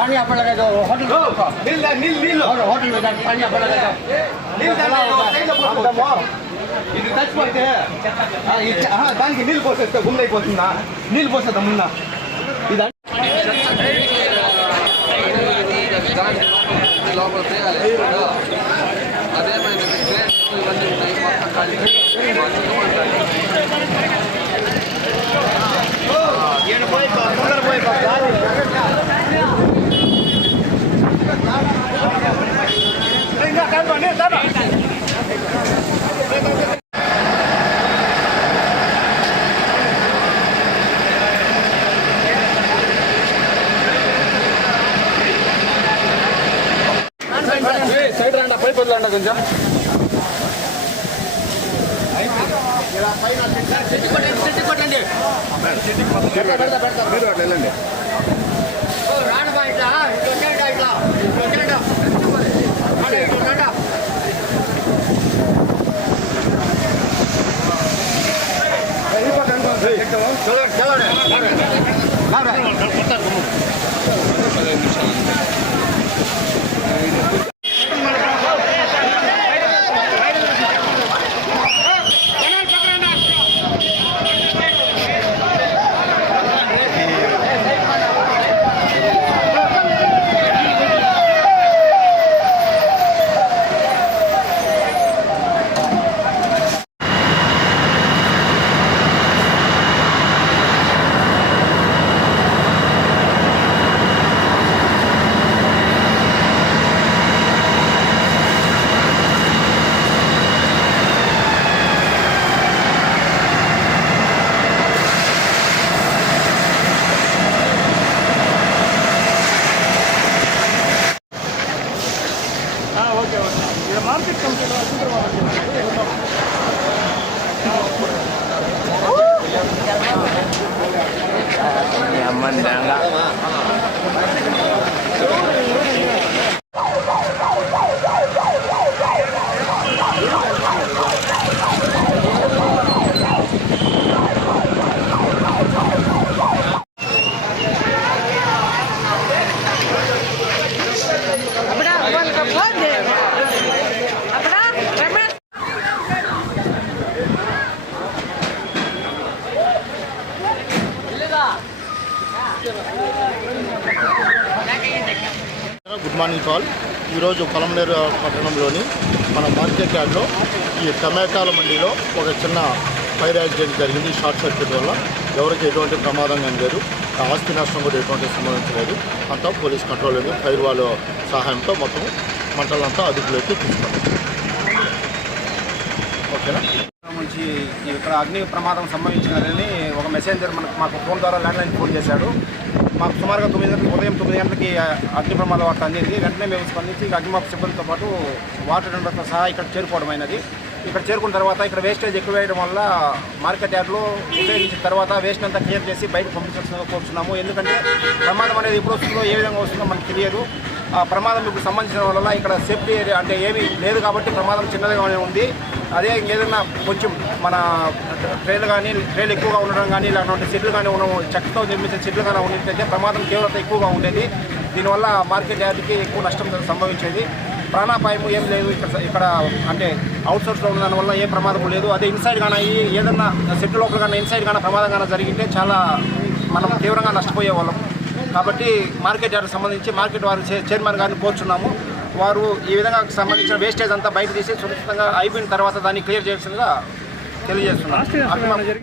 पानी आप लगा दो होटल नील होटल में पानी आप लगा दो ఇది చచ్చిపోతే దానికి నీళ్ళు పోసేస్తే గుమ్మ అయిపోతుందా నీళ్ళు పోసేద్దాం మున్నా ఇది లోపల చేయాలి అదేమైనా ఇవన్నీ ఉన్నాయి మొత్తం ఖాళీ సైడ్ రండి పైపు వదలండి కొంచెం మీరు అట్లా వెళ్ళండి మార్కెట్ కమిటీలో గుడ్ మార్నింగ్ కాల్. ఈరోజు పొలంనేరు పట్టణంలోని మన మార్కెట్ యార్డ్లో ఈ టమాటాల మండీలో ఒక చిన్న ఫైర్ యాక్సిడెంట్ జరిగింది. షార్ట్ సర్క్యూట్ వల్ల ఎవరికి ఎటువంటి ప్రమాదం కానీ లేదు, ఆస్తి నష్టం కూడా ఎటువంటి సంబంధించలేదు. అంతా పోలీస్ కంట్రోల్ ఉంది. ఫైర్ వాళ్ళ సహాయంతో మొత్తం మంటలంతా అదుపులోకి తీసుకున్నాం. ఓకేనా. నుంచి ఇక్కడ అగ్ని ప్రమాదం సంభవించినదని ఒక మెసేంజర్ మాకు ఫోన్ ద్వారా ల్యాండ్లైన్ ఫోన్ చేశాడు. మాకు సుమారుగా ఉదయం 9 గంటలకి అగ్ని ప్రమాద వార్త అందింది. వెంటనే మేము స్పందించి అగ్నిమాపక సిబ్బందితో పాటు వాటర్ టెండర్తో సహా ఇక్కడ చేరుకోవడం అయినది. ఇక్కడ చేరుకున్న తర్వాత ఇక్కడ వేస్టేజ్ ఎక్కువ వేయడం వల్ల మార్కెట్ యార్డ్లో ఉపయోగించిన తర్వాత వేస్ట్ అంతా క్లియర్ చేసి బయటకు పంపించాల్సిందిగా కోరుతున్నాము. ఎందుకంటే ప్రమాదం అనేది ఎప్పుడు వస్తుందో ఏ విధంగా వస్తుందో మనకు తెలియదు. ఆ ప్రమాదం ఇప్పుడు సంబంధించిన వల్ల ఇక్కడ సేఫ్టీ ఏరియా అంటే ఏమీ లేదు కాబట్టి ప్రమాదం చిన్నదిగానే ఉంది. అదే ఏదైనా కొంచెం మన ట్రైలు ఎక్కువగా ఉండడం కానీ లేకపోతే సెట్లు కానీ చెక్కతో నిర్మించిన సెట్లు కానీ ఉన్నట్లయితే ప్రమాదం తీవ్రత ఎక్కువగా ఉండేది. దీనివల్ల మార్కెట్ యార్డ్కి ఎక్కువ నష్టం సంభవించేది. ప్రాణాపాయం ఏం లేదు. ఇక్కడ అంటే అవుట్సోర్స్లో ఉన్న దానివల్ల ఏ ప్రమాదం లేదు. అదే ఇన్సైడ్ కానీ ఏదన్నా సెట్ లోపల కానీ ఇన్సైడ్ కానీ ప్రమాదం కానీ జరిగితే చాలా మనం తీవ్రంగా నష్టపోయే వాళ్ళం. కాబట్టి మార్కెట్ యార్డ్కి సంబంధించి మార్కెట్ వారు చైర్మన్ గారిని కోరుచున్నాము. వారు ఈ విధంగా సంబంధించిన వేస్టేజ్ అంతా బయట తీసి సురక్షితంగా అయిపోయిన తర్వాత దాన్ని క్లియర్ చేయాల్సిందిగా తెలియజేస్తున్నారు.